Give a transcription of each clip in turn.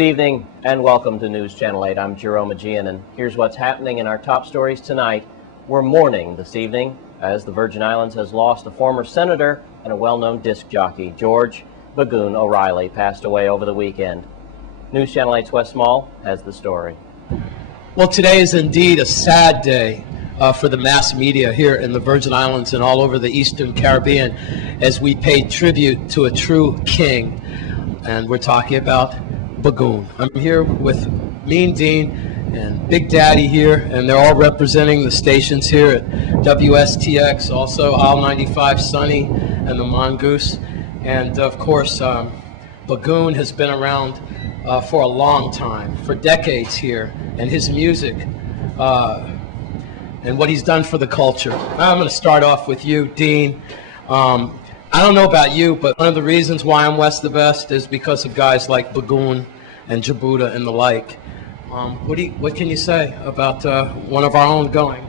Good evening and welcome to News Channel 8. I'm Jerome Aegean, and here's what's happening in our top stories tonight. We're mourning this evening as the Virgin Islands has lost a former senator and a well-known disc jockey. George Bagoon O'Reilly passed away over the weekend. News Channel 8's Wes Small has the story. Well, today is indeed a sad day for the mass media here in the Virgin Islands and all over the Eastern Caribbean as we pay tribute to a true king. And we're talking about Bagoon. I'm here with Mean Dean and Big Daddy here, and they're all representing the stations here at WSTX, also Isle 95 Sunny and the Mongoose. And of course, Bagoon has been around for a long time, for decades here, and his music and what he's done for the culture. I'm going to start off with you, Dean. I don't know about you, but one of the reasons why I'm West the Best is because of guys like Bagoon and Jabuda and the like. What can you say about one of our own going?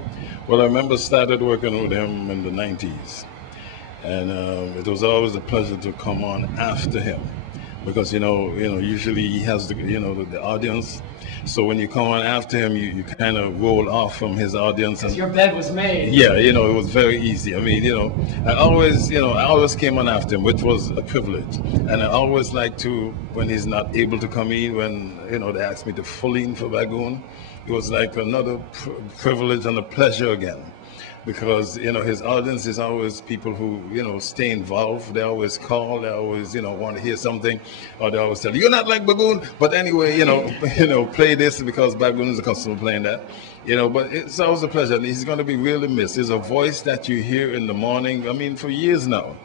Well, I remember started working with him in the 90s, and it was always a pleasure to come on after him, because usually he has the audience. So when you come on after him, you kind of roll off from his audience. And your bed was made. Yeah, it was very easy. I mean, I always came on after him, which was a privilege. And I always like to, when he's not able to come in, when, they asked me to fill in for Bagoon, it was like another privilege and a pleasure again. Because, his audience is always people who, stay involved. They always call, they always, want to hear something, or they always tell you, you're not like Bagoon, but anyway, play this because Bagoon is accustomed to playing that. But it's always a pleasure. And he's going to be really missed. There's a voice that you hear in the morning, I mean, for years now.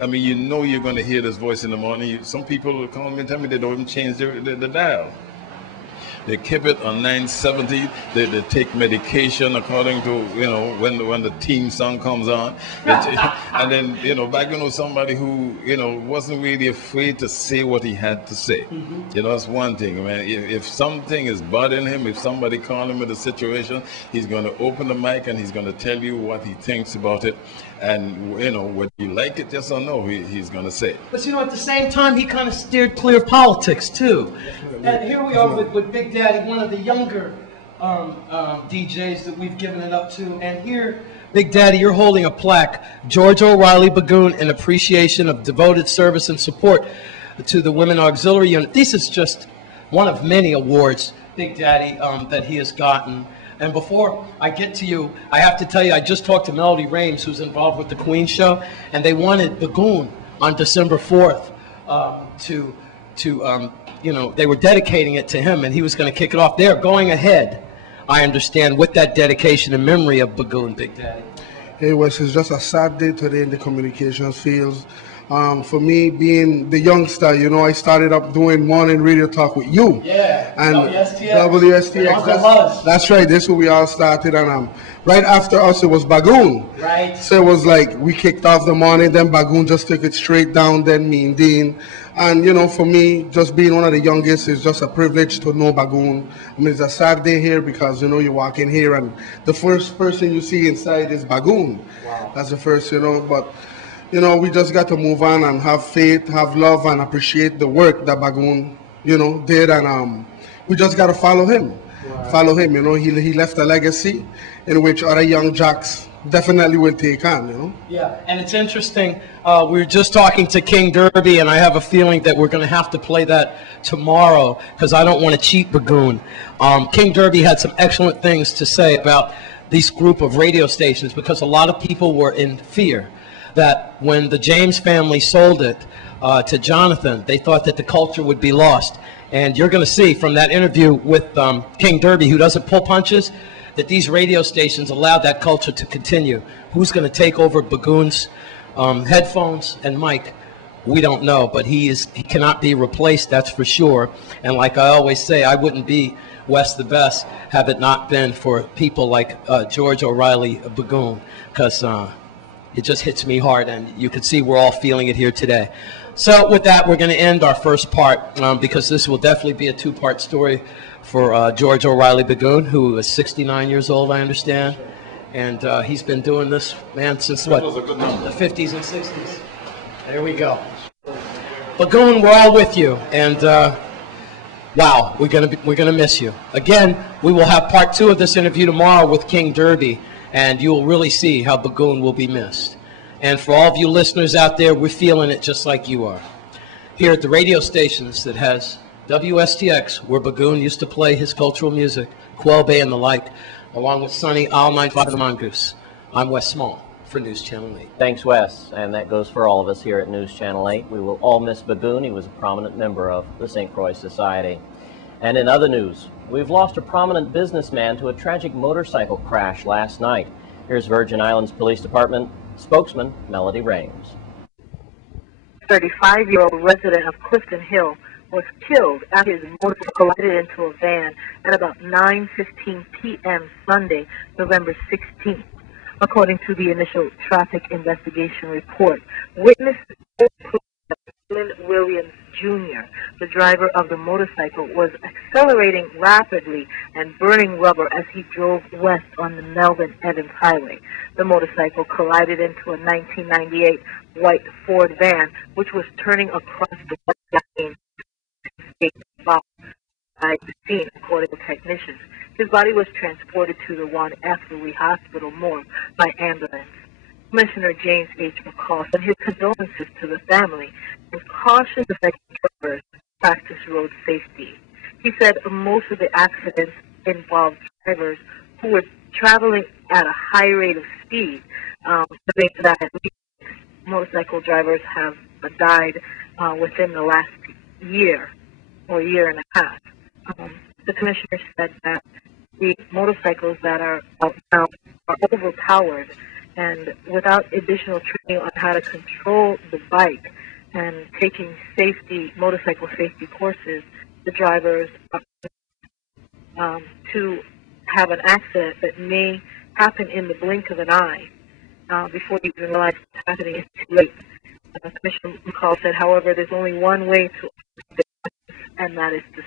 I mean, you're going to hear this voice in the morning. Some people will call me and tell me they don't even change the dial. They keep it on 970. They take medication according to, when the theme song comes on. And then, Bagoon was somebody who, wasn't really afraid to say what he had to say. Mm-hmm. That's one thing, man. If something is bothering him, if somebody calls him with a situation, he's going to open the mic and he's going to tell you what he thinks about it. And, whether you like it, yes or no, he's going to say it. But, at the same time, he kind of steered clear of politics, too. And here we are with Big Daddy, one of the younger DJs that we've given it up to. And here, Big Daddy, you're holding a plaque, George O'Reilly Bagoon, in appreciation of devoted service and support to the Women Auxiliary Unit. This is just one of many awards, Big Daddy, that he has gotten. And before I get to you, I have to tell you, I just talked to Melody Rames, who's involved with the Queen Show, and they wanted Bagoon on December 4th they were dedicating it to him, and he was going to kick it off. They're going ahead, I understand, with that dedication in memory of Bagoon, Big Daddy. Hey, Wes, it's just a sad day today in the communications fields. For me, being the youngster, I started up doing morning radio talk with you. Yeah, and WSTX. That's right, this is where we all started. And right after us, it was Bagoon. Right. So it was like we kicked off the morning, then Bagoon just took it straight down, then me and Dean. And, for me, just being one of the youngest is just a privilege to know Bagoon. I mean, it's a sad day here because, you walk in here and the first person you see inside is Bagoon. Wow. That's the first, but... we just got to move on and have faith, have love, and appreciate the work that Bagoon, did. And we just got to follow him. Right. Follow him, He left a legacy in which other young jacks definitely will take on, Yeah, and it's interesting. We were just talking to King Derby, and I have a feeling that we're going to have to play that tomorrow because I don't want to cheat Bagoon. King Derby had some excellent things to say about this group of radio stations because a lot of people were in fear that when the James family sold it to Jonathan, they thought that the culture would be lost. And you're going to see from that interview with King Derby, who doesn't pull punches, that these radio stations allowed that culture to continue. Who's going to take over Bagoon's headphones and mic? We don't know, but he cannot be replaced, that's for sure. And like I always say, I wouldn't be West the Best have it not been for people like George O'Reilly Bagoon, because it just hits me hard, and you can see we're all feeling it here today. So with that, we're going to end our first part because this will definitely be a two-part story for George O'Reilly Bagoon, who is 69 years old, I understand. And he's been doing this, man, since what? The 50s and 60s. There we go. Bagoon, we're all with you. And wow, we're gonna miss you. Again, we will have part 2 of this interview tomorrow with King Derby, and you will really see how Bagoon will be missed. And for all of you listeners out there, we're feeling it just like you are. Here at the radio stations that has WSTX, where Bagoon used to play his cultural music, Quail Bay and the like, along with Sonny Al 95 and the Mongoose. I'm Wes Small for News Channel 8. Thanks, Wes, and that goes for all of us here at News Channel 8. We will all miss Bagoon. He was a prominent member of the St. Croix Society. And in other news, we've lost a prominent businessman to a tragic motorcycle crash last night. Here's Virgin Islands Police Department spokesman Melody Rames. 35-year-old resident of Clifton Hill was killed after his motorcycle collided into a van at about 9:15 p.m. Sunday, November 16th. According to the initial traffic investigation report, witnesses Roland Williams Jr., the driver of the motorcycle, was accelerating rapidly and burning rubber as he drove west on the Melvin Evans Highway. The motorcycle collided into a 1998 white Ford van, which was turning across the west lane by the scene, according to technicians. His body was transported to the Juan F. Louis Hospital morgue by ambulance. Commissioner James H. McCall sent his condolences to the family and cautioned affected drivers to practice road safety. He said most of the accidents involved drivers who were traveling at a high rate of speed. That at least motorcycle drivers have died within the last year or year and a half. The commissioner said that the motorcycles that are out now are overpowered, and without additional training on how to control the bike and taking motorcycle safety courses, the drivers are to have an accident that may happen in the blink of an eye before you even realize what's happening. It's too late. Commissioner McCall said, however, there's only one way to, and that is to